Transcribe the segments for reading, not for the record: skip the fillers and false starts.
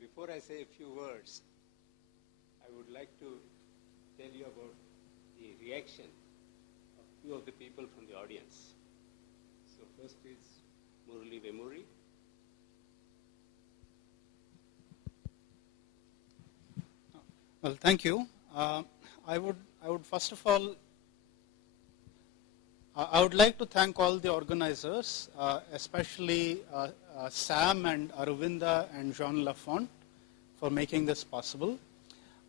Before I say a few words, I would like to tell you about the reaction of few of the people from the audience. So first is Murli Vemuri. Well, thank you. I would first of all, I would like to thank all the organizers, especially Sam and Aravinda and Jean Lafont for making this possible.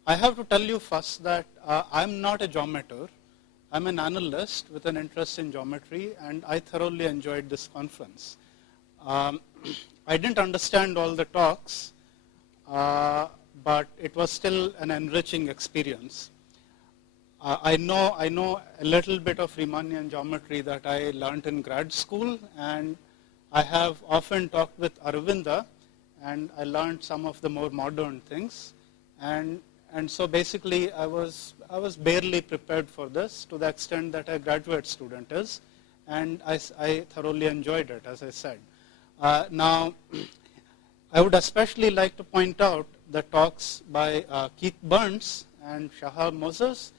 I have to tell you first that I'm not a geometer. I'm an analyst with an interest in geometry, and I thoroughly enjoyed this conference. I didn't understand all the talks, but it was still an enriching experience. I know a little bit of Riemannian geometry that I learned in grad school, and I have often talked with Aravinda, and I learned some of the more modern things. And so basically I was barely prepared for this to the extent that a graduate student is, and I thoroughly enjoyed it, as I said. Now, I would especially like to point out the talks by Keith Burns and Shahar Moses.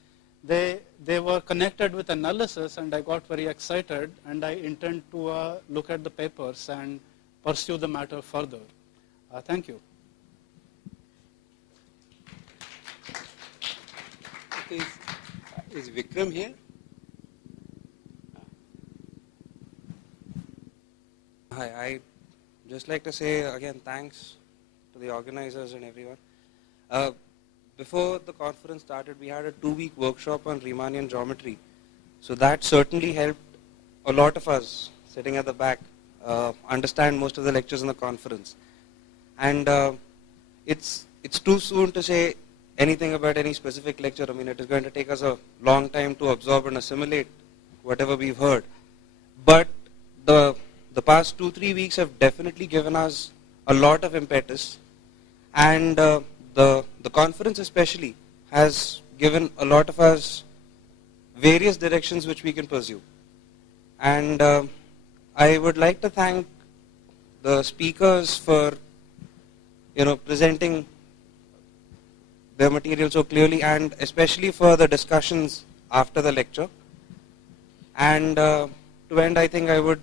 They were connected with analysis, and I got very excited, and I intend to look at the papers and pursue the matter further. Thank you. Okay, is Vikram here? Hi, I just like to say again thanks to the organizers and everyone. Before the conference started, we had a 2-week workshop on Riemannian geometry. So that certainly helped a lot of us sitting at the back understand most of the lectures in the conference. And it's too soon to say anything about any specific lecture. I mean, it is going to take us a long time to absorb and assimilate whatever we've heard. But the past 2-3 weeks have definitely given us a lot of impetus, and the conference especially has given a lot of us various directions which we can pursue. And I would like to thank the speakers for presenting their material so clearly, and especially for the discussions after the lecture. And to end, I think I would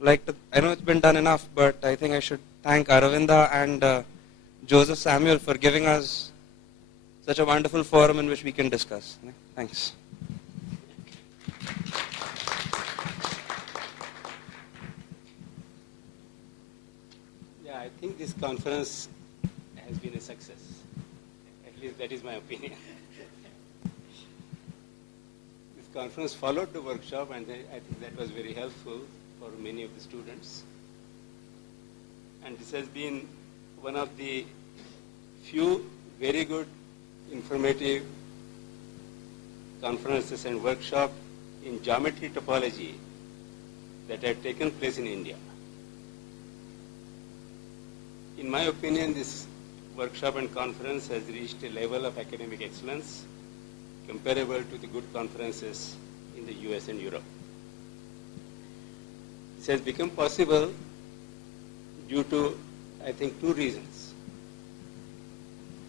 like to, I know it's been done enough, but I think I should thank Aravinda and Joseph Samuel for giving us such a wonderful forum in which we can discuss. Thanks. Yeah, I think this conference has been a success. At least that is my opinion. This conference followed the workshop, and I think that was very helpful for many of the students. And this has been one of the few very good informative conferences and workshops in geometry topology that had taken place in India. In my opinion, this workshop and conference has reached a level of academic excellence comparable to the good conferences in the US and Europe. This has become possible due to, I think, 2 reasons.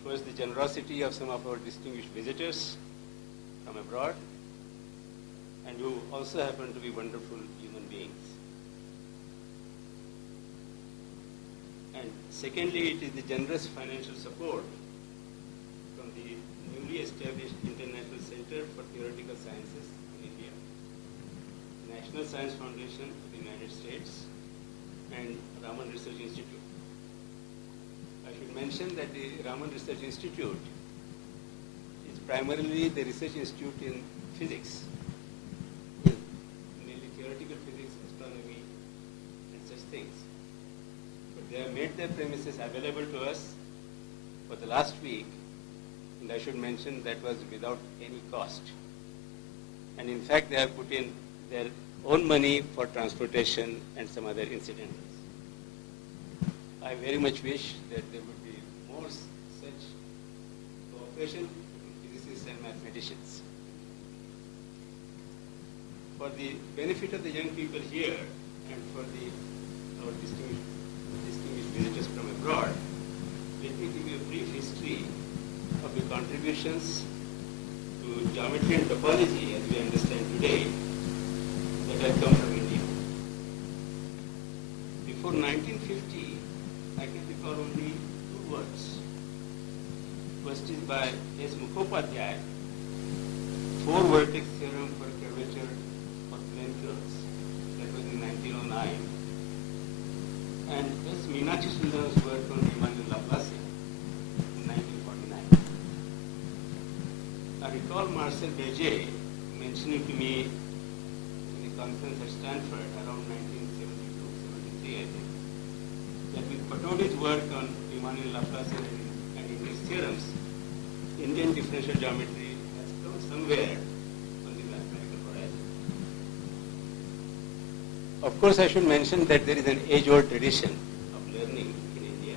First, the generosity of some of our distinguished visitors from abroad, and who also happen to be wonderful human beings. And secondly, it is the generous financial support from the newly established International Center for Theoretical Sciences in India, the National Science Foundation of the United States, and Raman Research Institute. I should mention that the Raman Research Institute is primarily the research institute in physics, mainly theoretical physics, astronomy, and such things. But they have made their premises available to us for the last week, and I should mention that was without any cost. And in fact, they have put in their own money for transportation and some other incidentals. I very much wish that there would be more such cooperation between physicists and mathematicians. For the benefit of the young people here and for our distinguished visitors from abroad, let brief history of the contributions to geometry and topology as we understand today that have come from India. Before 1950, I can recall only two words. First is by S. Mukhopadhyay, four-vertex theorem for curvature for plane curves. That was in 1909. And S. Meenakshi Sundaram's work on Riemann and Laplace in 1949. I recall Marcel Béger mentioning to me in a conference at Stanford around 1972-73, I think, that with Pataudy's work on Riemann and Laplace and English theorems, Indian differential geometry has come somewhere on the mathematical horizon. Of course, I should mention that there is an age-old tradition of learning in India.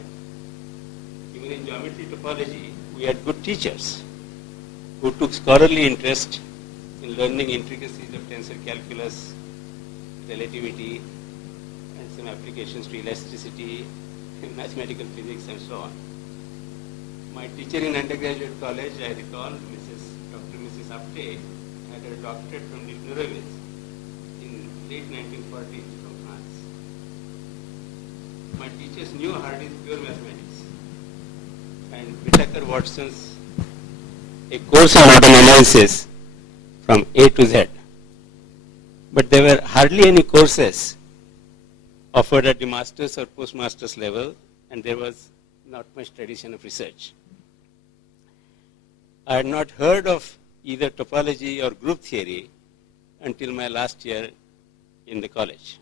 Even in geometry topology, we had good teachers who took scholarly interest in learning intricacies of tensor calculus, relativity, and some applications to elasticity, mathematical physics, and so on. My teacher in undergraduate college, I recall, Dr. Mrs. Apte, had a doctorate from the Neurovitz in late 1940s from France. My teachers knew Hardy's pure mathematics and Whittaker Watson's a course on model analysis from A to Z. But there were hardly any courses offered at the master's or postmaster's level, and there was not much tradition of research. I had not heard of either topology or group theory until my last year in the college.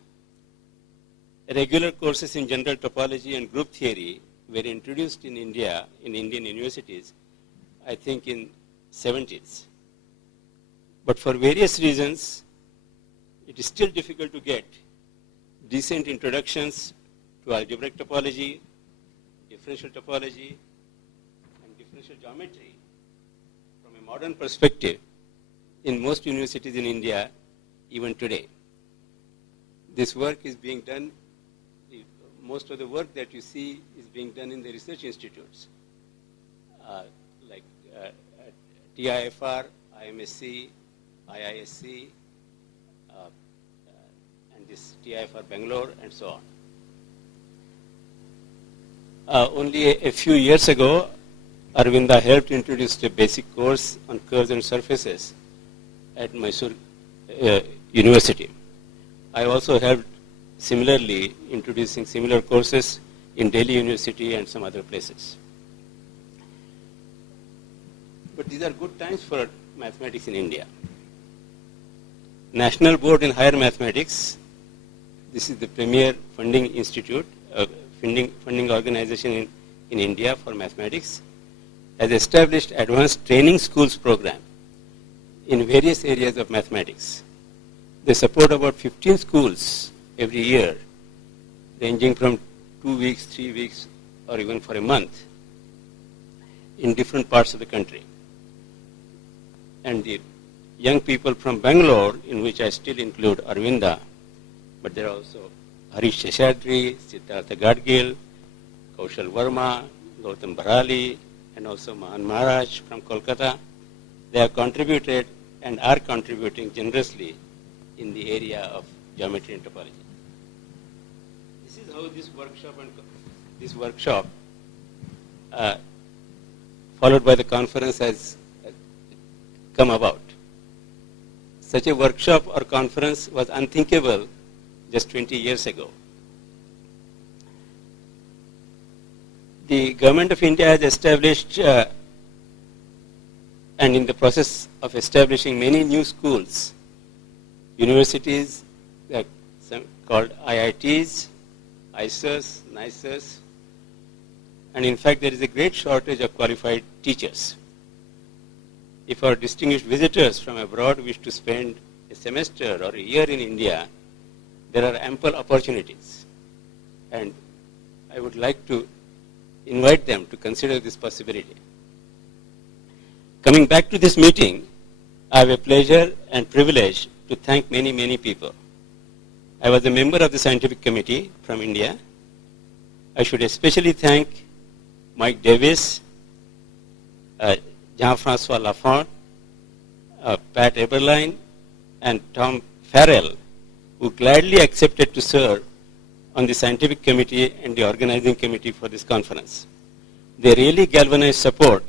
Regular courses in general topology and group theory were introduced in India, in Indian universities, I think in 70s. But for various reasons, it is still difficult to get decent introductions to algebraic topology, differential topology, and differential geometry from a modern perspective in most universities in India even today. This work is being done, most of the work that you see is being done in the research institutes, like TIFR, IMSC, IISC, and this TIFR Bangalore, and so on. Only a few years ago, Aravinda helped introduce a basic course on curves and surfaces at Mysore University. I also helped similarly introducing similar courses in Delhi University and some other places. But these are good times for mathematics in India. National Board in Higher Mathematics, this is the premier funding institute, funding organization in India for mathematics, has established advanced training schools program in various areas of mathematics. They support about 15 schools every year, ranging from 2 weeks, 3 weeks, or even for a month in different parts of the country. And the young people from Bangalore, in which I still include Aravinda, but there are also Harish Sheshadri, Siddhartha Gadgil, Kaushal Verma, Gautam Bharali, and also Mahan Maharaj from Kolkata. They have contributed and are contributing generously in the area of geometry and topology. This is how this workshop followed by the conference has come about. Such a workshop or conference was unthinkable just 20 years ago. The government of India has established and in the process of establishing many new schools, universities called IITs, ISERs, NICERs, and in fact there is a great shortage of qualified teachers. If our distinguished visitors from abroad wish to spend a semester or a year in India, there are ample opportunities. And I would like to invite them to consider this possibility. Coming back to this meeting, I have a pleasure and privilege to thank many, many people. I was a member of the scientific committee from India. I should especially thank Mike Davis, Jean-Francois Lafont, Pat Eberlein, and Tom Farrell, who gladly accepted to serve on the scientific committee and the organizing committee for this conference. They really galvanized support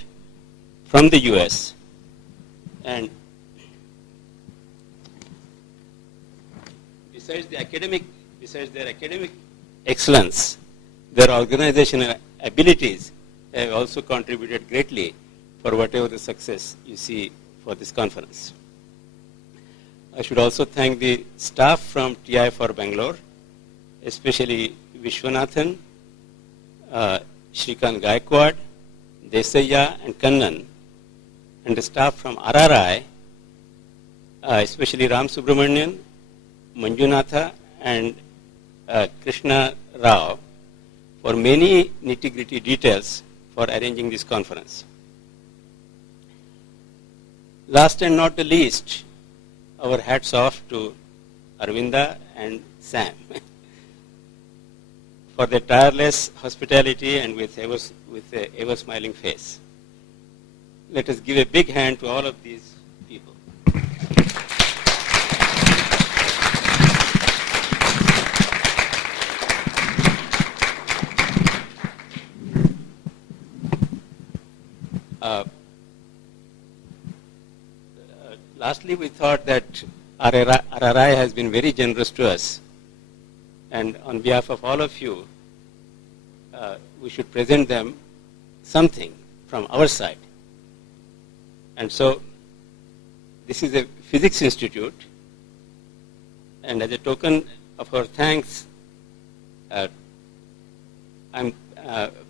from the US, and besides their academic excellence, their organizational abilities have also contributed greatly for whatever the success you see for this conference. I should also thank the staff from TIFR Bangalore, especially Vishwanathan, Shrikant Gaikwad, Desaiya and Kannan, and the staff from RRI, especially Ram Subramanian, Manjunatha, and Krishna Rao, for many nitty-gritty details for arranging this conference. Last and not the least, our hats off to Aravinda and Sam for their tireless hospitality and with an ever-smiling face. Let us give a big hand to all of these people. Lastly, we thought that RRI has been very generous to us, and on behalf of all of you, we should present them something from our side. And so, this is a physics institute, and as a token of our thanks, I'm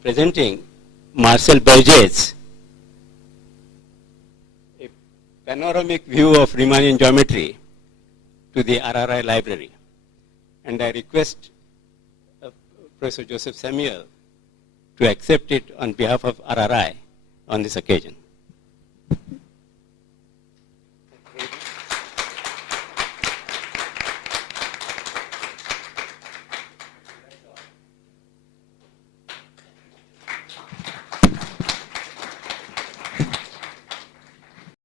presenting Marcel Burgess, a panoramic view of Riemannian geometry, to the RRI library. And I request Professor Joseph Samuel to accept it on behalf of RRI on this occasion.